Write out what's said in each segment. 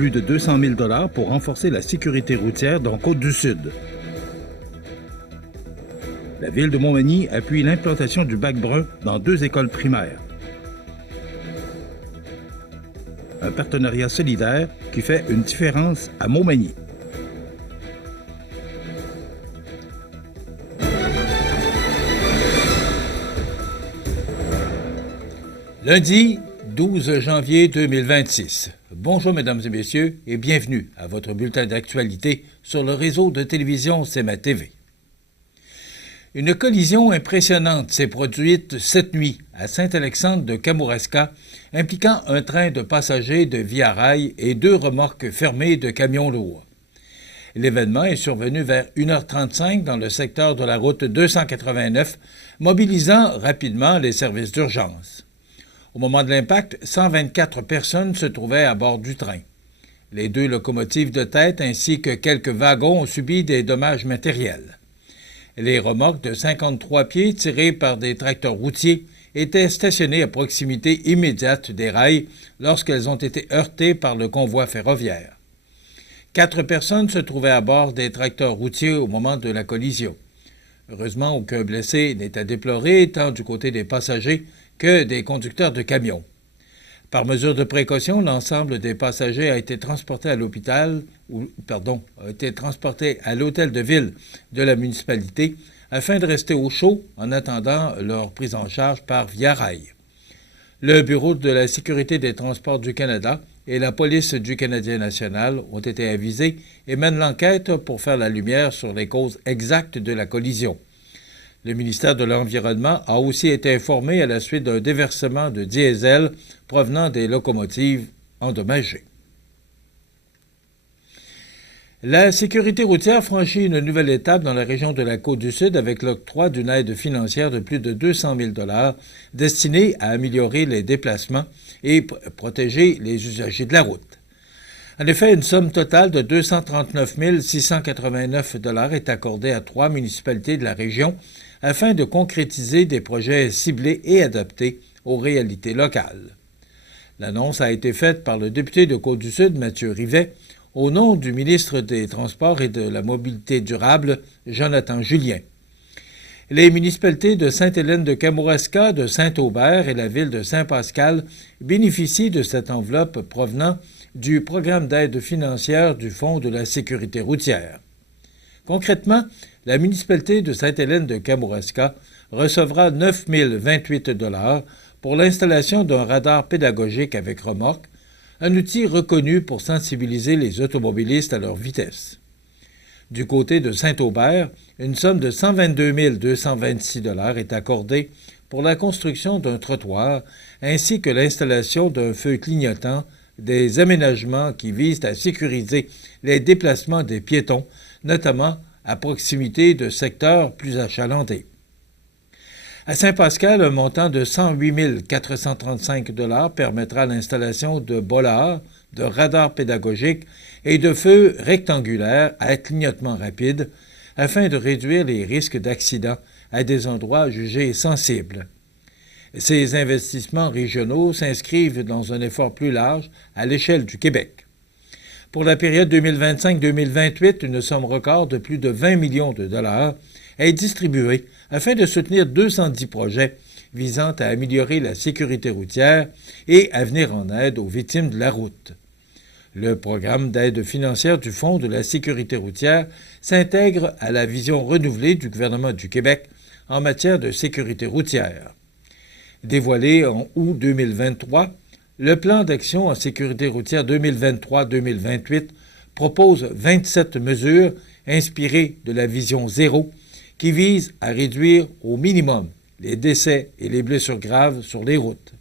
plus de 200 000 $ pour renforcer la sécurité routière dans Côte-du-Sud. La Ville de Montmagny appuie l'implantation du bac brun dans 2 écoles primaires. Un partenariat solidaire qui fait une différence à Montmagny. Lundi 12 janvier 2026. Bonjour mesdames et messieurs et bienvenue à votre bulletin d'actualité sur le réseau de télévision CMA TV. Une collision impressionnante s'est produite cette nuit à Saint-Alexandre de Kamouraska, impliquant un train de passagers de Via Rail et 2 remorques fermées de camions lourds. L'événement est survenu vers 1h35 dans le secteur de la route 289, mobilisant rapidement les services d'urgence. Au moment de l'impact, 124 personnes se trouvaient à bord du train. Les 2 locomotives de tête ainsi que quelques wagons ont subi des dommages matériels. Les remorques de 53 pieds tirées par des tracteurs routiers étaient stationnées à proximité immédiate des rails lorsqu'elles ont été heurtées par le convoi ferroviaire. 4 personnes se trouvaient à bord des tracteurs routiers au moment de la collision. Heureusement, aucun blessé n'est à déplorer, tant du côté des passagers que des conducteurs de camions. Par mesure de précaution, l'ensemble des passagers a été transporté à l'hôtel de ville de la municipalité afin de rester au chaud en attendant leur prise en charge par Via Rail. Le Bureau de la sécurité des transports du Canada et la Police du Canadien national ont été avisés et mènent l'enquête pour faire la lumière sur les causes exactes de la collision. Le ministère de l'Environnement a aussi été informé à la suite d'un déversement de diesel provenant des locomotives endommagées. La sécurité routière franchit une nouvelle étape dans la région de la Côte-du-Sud avec l'octroi d'une aide financière de plus de 200 000 $ destinée à améliorer les déplacements et protéger les usagers de la route. En effet, une somme totale de 239 689 $ est accordée à 3 municipalités de la région afin de concrétiser des projets ciblés et adaptés aux réalités locales. L'annonce a été faite par le député de Côte-du-Sud, Mathieu Rivet, au nom du ministre des Transports et de la Mobilité durable, Jonathan Julien. Les municipalités de Sainte-Hélène-de-Kamouraska, de Saint-Aubert et la ville de Saint-Pascal bénéficient de cette enveloppe provenant du programme d'aide financière du Fonds de la sécurité routière. Concrètement, la municipalité de Sainte-Hélène-de-Kamouraska recevra 9 028 $ pour l'installation d'un radar pédagogique avec remorque, un outil reconnu pour sensibiliser les automobilistes à leur vitesse. Du côté de Saint-Aubert, une somme de 122 226 $ est accordée pour la construction d'un trottoir ainsi que l'installation d'un feu clignotant, des aménagements qui visent à sécuriser les déplacements des piétons, notamment à proximité de secteurs plus achalandés. À Saint-Pascal, un montant de 108 435 $ permettra l'installation de bollards, de radars pédagogiques et de feux rectangulaires à clignotement rapide afin de réduire les risques d'accidents à des endroits jugés sensibles. Ces investissements régionaux s'inscrivent dans un effort plus large à l'échelle du Québec. Pour la période 2025-2028, une somme record de plus de 20 millions de $ est distribuée afin de soutenir 210 projets visant à améliorer la sécurité routière et à venir en aide aux victimes de la route. Le programme d'aide financière du Fonds de la sécurité routière s'intègre à la vision renouvelée du gouvernement du Québec en matière de sécurité routière. Dévoilé en août 2023, le plan d'action en sécurité routière 2023-2028 propose 27 mesures inspirées de la vision zéro qui visent à réduire au minimum les décès et les blessures graves sur les routes.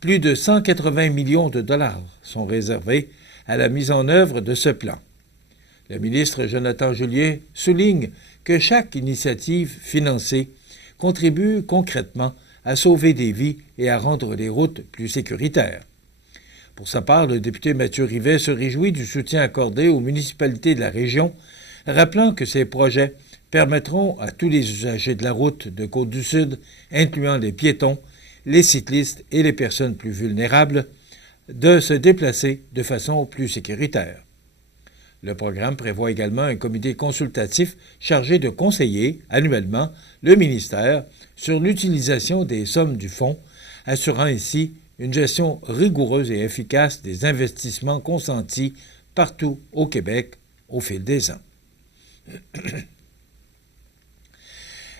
Plus de 180 millions de $ sont réservés à la mise en œuvre de ce plan. Le ministre Jonathan Julien souligne que chaque initiative financée contribue concrètement à sauver des vies et à rendre les routes plus sécuritaires. Pour sa part, le député Mathieu Rivet se réjouit du soutien accordé aux municipalités de la région, rappelant que ces projets permettront à tous les usagers de la route de Côte-du-Sud, incluant les piétons, les cyclistes et les personnes plus vulnérables, de se déplacer de façon plus sécuritaire. Le programme prévoit également un comité consultatif chargé de conseiller annuellement le ministère sur l'utilisation des sommes du fonds, assurant ainsi une gestion rigoureuse et efficace des investissements consentis partout au Québec au fil des ans.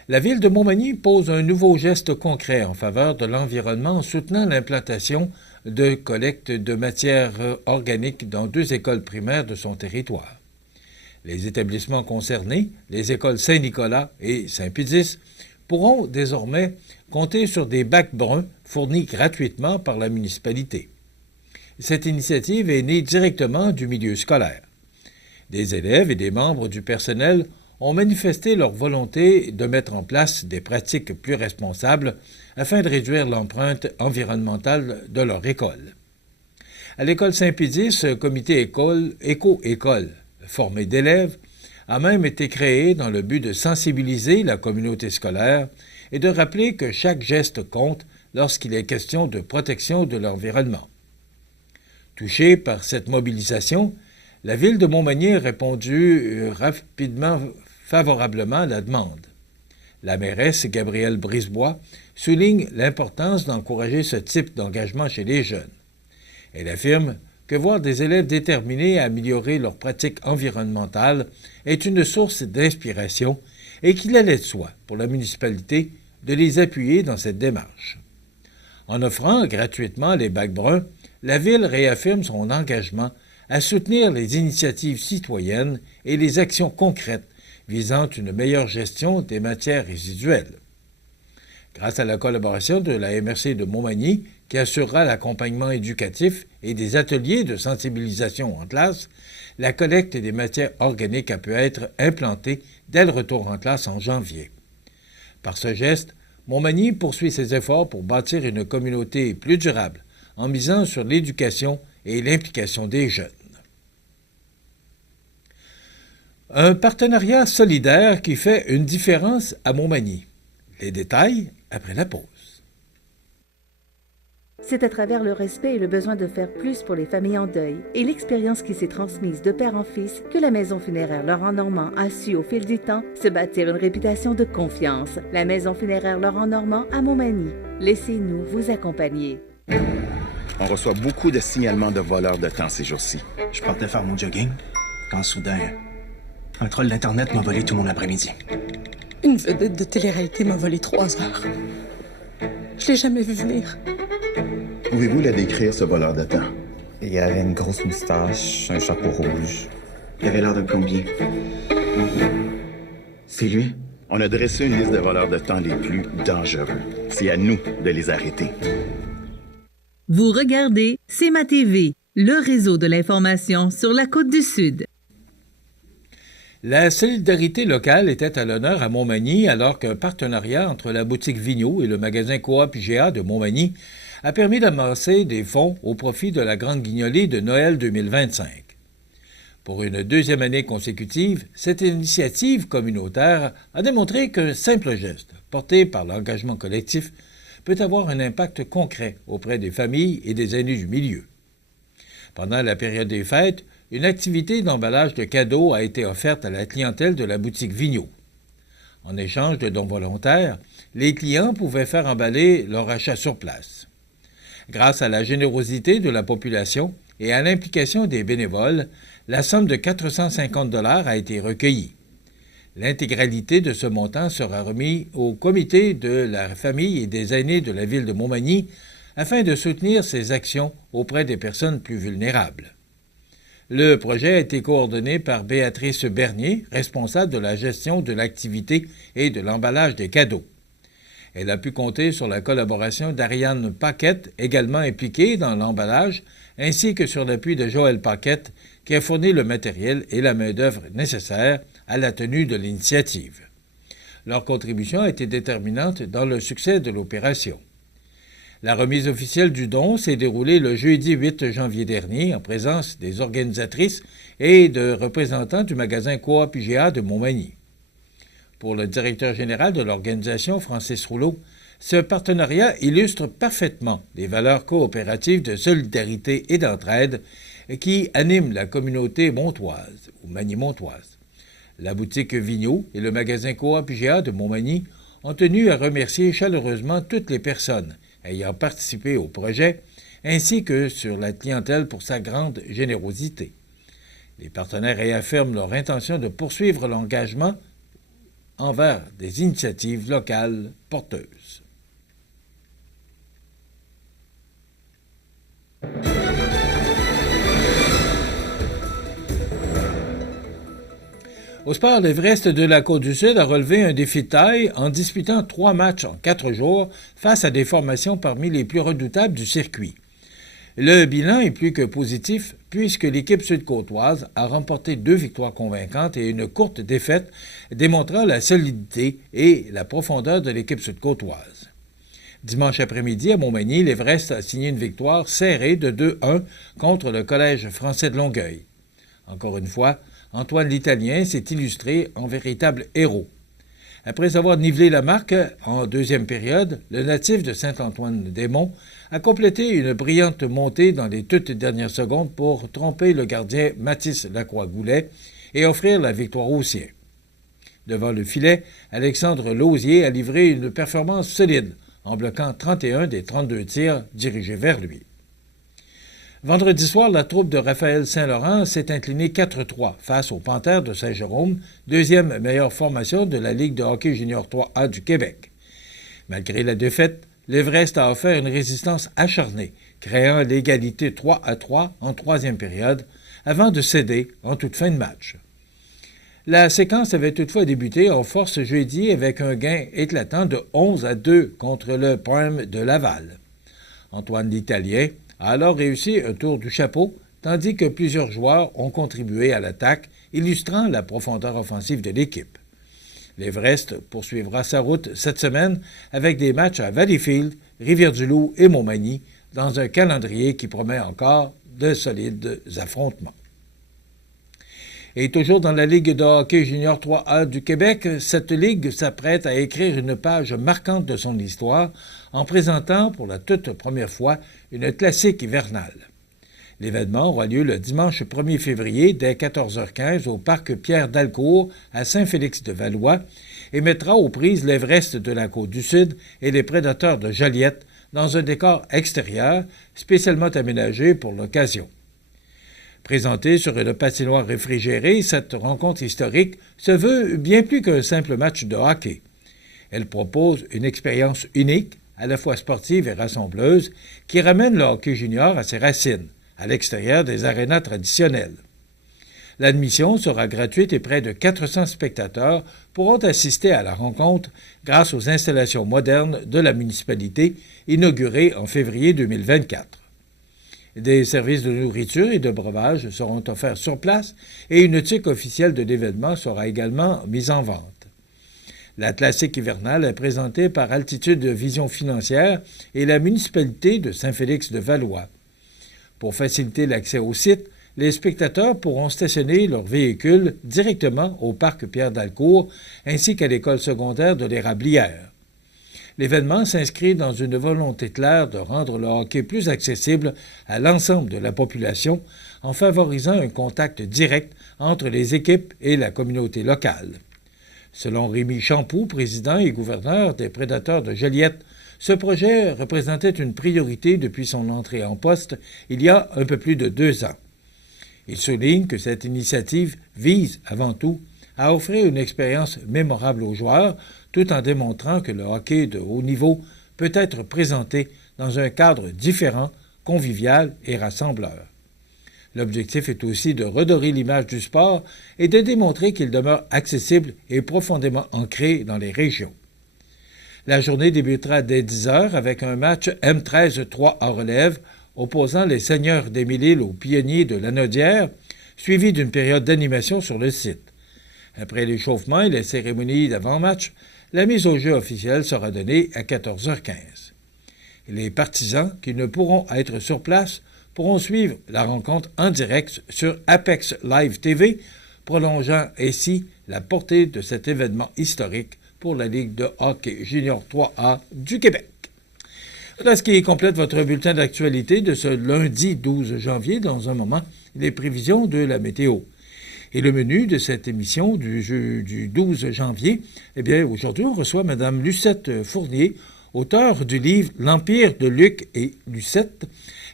La ville de Montmagny pose un nouveau geste concret en faveur de l'environnement en soutenant l'implantation de collecte de matières organiques dans 2 écoles primaires de son territoire. Les établissements concernés, les écoles Saint-Nicolas et Saint-Pédis, pourront désormais compter sur des bacs bruns fournis gratuitement par la municipalité. Cette initiative est née directement du milieu scolaire. Des élèves et des membres du personnel ont manifesté leur volonté de mettre en place des pratiques plus responsables afin de réduire l'empreinte environnementale de leur école. À l'école Saint-Pédis, un comité éco-école formé d'élèves a même été créé dans le but de sensibiliser la communauté scolaire et de rappeler que chaque geste compte lorsqu'il est question de protection de l'environnement. Touchée par cette mobilisation, la ville de Montmagny a répondu rapidement favorablement à la demande. La mairesse Gabrielle Brisebois souligne l'importance d'encourager ce type d'engagement chez les jeunes. Elle affirme que voir des élèves déterminés à améliorer leurs pratiques environnementales est une source d'inspiration et qu'il allait de soi pour la municipalité de les appuyer dans cette démarche. En offrant gratuitement les bacs bruns, la Ville réaffirme son engagement à soutenir les initiatives citoyennes et les actions concrètes visant une meilleure gestion des matières résiduelles. Grâce à la collaboration de la MRC de Montmagny, qui assurera l'accompagnement éducatif et des ateliers de sensibilisation en classe, la collecte des matières organiques a pu être implantée dès le retour en classe en janvier. Par ce geste, Montmagny poursuit ses efforts pour bâtir une communauté plus durable en misant sur l'éducation et l'implication des jeunes. Un partenariat solidaire qui fait une différence à Montmagny. Les détails après la pause. C'est à travers le respect et le besoin de faire plus pour les familles en deuil et l'expérience qui s'est transmise de père en fils que la Maison funéraire Laurent Normand a su au fil du temps se bâtir une réputation de confiance. La Maison funéraire Laurent Normand à Montmagny. Laissez-nous vous accompagner. On reçoit beaucoup de signalements de voleurs de temps ces jours-ci. Je partais faire mon jogging quand soudain, un troll d'Internet m'a volé tout mon après-midi. Une vedette de télé-réalité m'a volé 3 heures. Je l'ai jamais vu venir. Pouvez-vous la décrire, ce voleur de temps? Il avait une grosse moustache, un chapeau rouge. Il avait l'air de combien? C'est lui? On a dressé une liste de voleurs de temps les plus dangereux. C'est à nous de les arrêter. Vous regardez CMA TV, le réseau de l'information sur la Côte-du-Sud. La solidarité locale était à l'honneur à Montmagny alors qu'un partenariat entre la boutique Vigneault et le magasin Coop IGA de Montmagny a permis d'amasser des fonds au profit de la Grande Guignolée de Noël 2025. Pour une 2e année consécutive, cette initiative communautaire a démontré qu'un simple geste, porté par l'engagement collectif, peut avoir un impact concret auprès des familles et des aînés du milieu. Pendant la période des fêtes, une activité d'emballage de cadeaux a été offerte à la clientèle de la boutique Vigneault. En échange de dons volontaires, les clients pouvaient faire emballer leur achat sur place. Grâce à la générosité de la population et à l'implication des bénévoles, la somme de 450 $ a été recueillie. L'intégralité de ce montant sera remis au comité de la famille et des aînés de la ville de Montmagny afin de soutenir ces actions auprès des personnes plus vulnérables. Le projet a été coordonné par Béatrice Bernier, responsable de la gestion de l'activité et de l'emballage des cadeaux. Elle a pu compter sur la collaboration d'Ariane Paquette, également impliquée dans l'emballage, ainsi que sur l'appui de Joël Paquette, qui a fourni le matériel et la main-d'œuvre nécessaires à la tenue de l'initiative. Leur contribution a été déterminante dans le succès de l'opération. La remise officielle du don s'est déroulée le jeudi 8 janvier dernier en présence des organisatrices et de représentants du magasin Coop IGA de Montmagny. Pour le directeur général de l'organisation, Francis Rouleau, Ce partenariat illustre parfaitement les valeurs coopératives de solidarité et d'entraide qui animent la communauté montoise ou magny-montoise. La boutique Vigneault et le magasin Coop IGA de Montmagny ont tenu à remercier chaleureusement toutes les personnes ayant participé au projet, ainsi que sur la clientèle pour sa grande générosité. Les partenaires réaffirment leur intention de poursuivre l'engagement envers des initiatives locales porteuses. Au sport, l'Everest de la Côte-du-Sud a relevé un défi de taille en disputant 3 matchs en 4 jours face à des formations parmi les plus redoutables du circuit. Le bilan est plus que positif puisque l'équipe sud-côtoise a remporté 2 victoires convaincantes et une courte défaite démontrant la solidité et la profondeur de l'équipe sud-côtoise. Dimanche après-midi, à Montmagny, l'Everest a signé une victoire serrée de 2-1 contre le Collège français de Longueuil. Encore une fois, Antoine l'Italien s'est illustré en véritable héros. Après avoir nivelé la marque en deuxième période, le natif de Saint-Antoine-des-Monts a complété une brillante montée dans les toutes dernières secondes pour tromper le gardien Mathis Lacroix-Goulet et offrir la victoire aux siens. Devant le filet, Alexandre Lausier a livré une performance solide en bloquant 31 des 32 tirs dirigés vers lui. Vendredi soir, la troupe de Raphaël Saint-Laurent s'est inclinée 4-3 face aux Panthères de Saint-Jérôme, deuxième meilleure formation de la Ligue de hockey junior 3A du Québec. Malgré la défaite, l'Everest a offert une résistance acharnée, créant l'égalité 3-3 en troisième période, avant de céder en toute fin de match. La séquence avait toutefois débuté en force jeudi avec un gain éclatant de 11-2 contre le Prime de Laval. Antoine l'Italien a alors réussi un tour du chapeau, tandis que plusieurs joueurs ont contribué à l'attaque, illustrant la profondeur offensive de l'équipe. L'Everest poursuivra sa route cette semaine avec des matchs à Valleyfield, Rivière-du-Loup et Montmagny, dans un calendrier qui promet encore de solides affrontements. Et toujours dans la Ligue de hockey junior 3A du Québec, cette ligue s'apprête à écrire une page marquante de son histoire en présentant pour la toute première fois une classique hivernale. L'événement aura lieu le dimanche 1er février dès 14h15 au parc Pierre-Dalcourt à Saint-Félix-de-Valois et mettra aux prises l'Everest de la Côte-du-Sud et les Prédateurs de Joliette dans un décor extérieur spécialement aménagé pour l'occasion. Présentée sur une patinoire réfrigérée, cette rencontre historique se veut bien plus qu'un simple match de hockey. Elle propose une expérience unique, à la fois sportive et rassembleuse, qui ramène le hockey junior à ses racines, à l'extérieur des arénas traditionnels. L'admission sera gratuite et près de 400 spectateurs pourront assister à la rencontre grâce aux installations modernes de la municipalité inaugurées en février 2024. Des services de nourriture et de breuvage seront offerts sur place et une tique officielle de l'événement sera également mise en vente. La classique hivernale est présentée par Altitude Vision Financière et la municipalité de Saint-Félix-de-Valois. Pour faciliter l'accès au site, les spectateurs pourront stationner leurs véhicules directement au parc Pierre-Dalcourt ainsi qu'à l'école secondaire de l'Érablière. L'événement s'inscrit dans une volonté claire de rendre le hockey plus accessible à l'ensemble de la population en favorisant un contact direct entre les équipes et la communauté locale. Selon Rémi Champoux, président et gouverneur des Prédateurs de Joliette, ce projet représentait une priorité depuis son entrée en poste il y a un peu plus de 2 ans. Il souligne que cette initiative vise, avant tout, à offrir une expérience mémorable aux joueurs, tout en démontrant que le hockey de haut niveau peut être présenté dans un cadre différent, convivial et rassembleur. L'objectif est aussi de redorer l'image du sport et de démontrer qu'il demeure accessible et profondément ancré dans les régions. La journée débutera dès 10h avec un match M13-3 à relève opposant les Seigneurs d'Émile-Île aux Pionniers de Lanaudière, suivi d'une période d'animation sur le site. Après l'échauffement et les cérémonies d'avant-match, la mise au jeu officielle sera donnée à 14h15. Les partisans qui ne pourront être sur place pourront suivre la rencontre en direct sur Apex Live TV, prolongeant ainsi la portée de cet événement historique pour la Ligue de hockey junior 3A du Québec. Voilà ce qui complète votre bulletin d'actualité de ce lundi 12 janvier. Dans un moment, les prévisions de la météo. Et le menu de cette émission du 12 janvier, eh bien, aujourd'hui, on reçoit Mme Lucette Fournier, auteure du livre « L'Empire de Luc et Lucette ».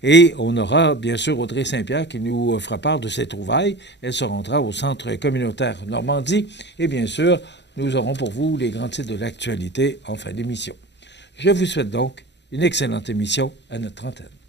Et on aura, bien sûr, Audrey Saint-Pierre qui nous fera part de ses trouvailles. Elle se rendra au Centre communautaire Normandie. Et bien sûr, nous aurons pour vous les grands titres de l'actualité en fin d'émission. Je vous souhaite donc une excellente émission à notre antenne.